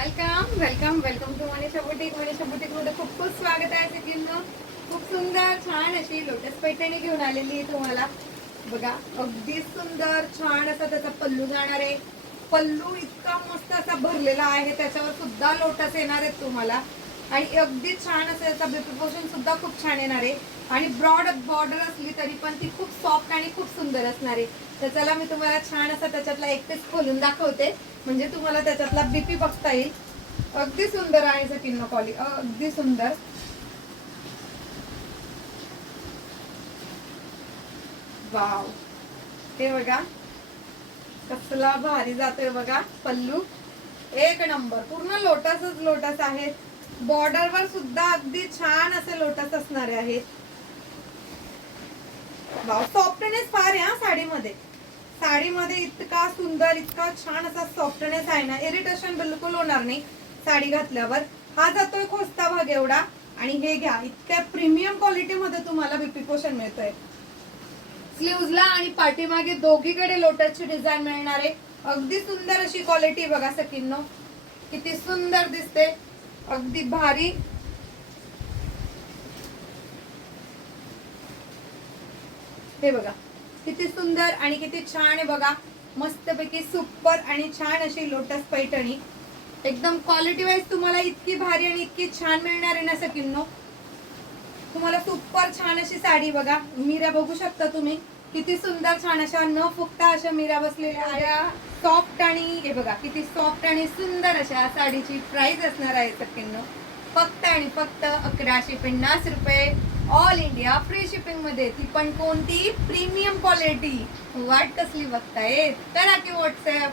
Welcome welcome welcome to Manisha boutique मध्ये खूप खूप स्वागत आहे सगळ्यांना। खूप सुंदर छान अशी लोटस पैठणी घेऊन आलेली आहे तुम्हाला। बघा अगदी सुंदर छान असा त्याचा पल्लू जाणार आहे। पल्लू इतका मस्त असा भरलेला आहे, त्याच्यावर सुद्धा लोटस येणार आहेत तुम्हाला आणि अगदी छान असं याचा बीपी पोर्शन सुद्धा खूप छान येणार आहे आणि ब्रॉड बॉर्डर असली तरी पण ती खूप सॉफ्ट आणि खूप सुंदर असणार आहे। तर चला मी तुम्हाला छान असा त्याच्यातला एक पीस खोलून दाखवते, म्हणजे तुम्हाला त्याच्यातला बीपी बघता येईल। अगदी सुंदर आहे सकिन्नो कॉली, अगदी सुंदर। वाव, हे बघा कसला भारी जातोय बघा पल्लू, एक नंबर। पूर्ण लोटसच लोटस आहे, बॉर्डर वर सुद्धा अगदी छान असे लोटस असणारे आहेत। वाव, सॉफ्टनेस फार आहे हा साडीमध्ये। साडीमध्ये इतका सुंदर इतका छान असा सॉफ्टनेस आहे ना, इरिटेशन बिलकुल होणार नाही साडी घातल्यावर। हा जातोय खोस्ता भाग एवढा आणि हे घ्या इतक्या प्रीमियम क्वालिटी मध्ये तुम्हाला बीपी पोषण मिळतोय। स्लीव्हजला आणि पाठीमागे दोघीकडे लोटसची डिझाइन मिळणार आहे। अगदी सुंदर अशी क्वालिटी बघा सकिन्नो, किती सुंदर दिसते, अगदी भारी। हे बघा किती सुंदर आणि किती छान आहे बघा, मस्तपैकी सुपर आणि छान अशी लोटस पैठणी। एकदम क्वालिटी वाईज तुम्हाला इतकी भारी आणि इतकी छान मिळणार आहे ना सकिन्नो। तुम्हाला सुपर छान अशी साडी बघा, मिऱ्या बघू शकता तुम्ही किती सुंदर छान अशा न फुगता अशा मिऱ्या बसलेल्या आहेत। सॉफ्ट आणि हे बघा किती सॉफ्ट आणि सुंदर अशा साडीची प्राइस असणार आहे सकिन्नो फक्त आणि फक्त 1150 रुपये, ऑल इंडिया फ्री शिपिंग मध्ये। ती पण कोणती प्रीमियम क्वालिटी। वाट कसली बघताय, करा की व्हॉट्सअप।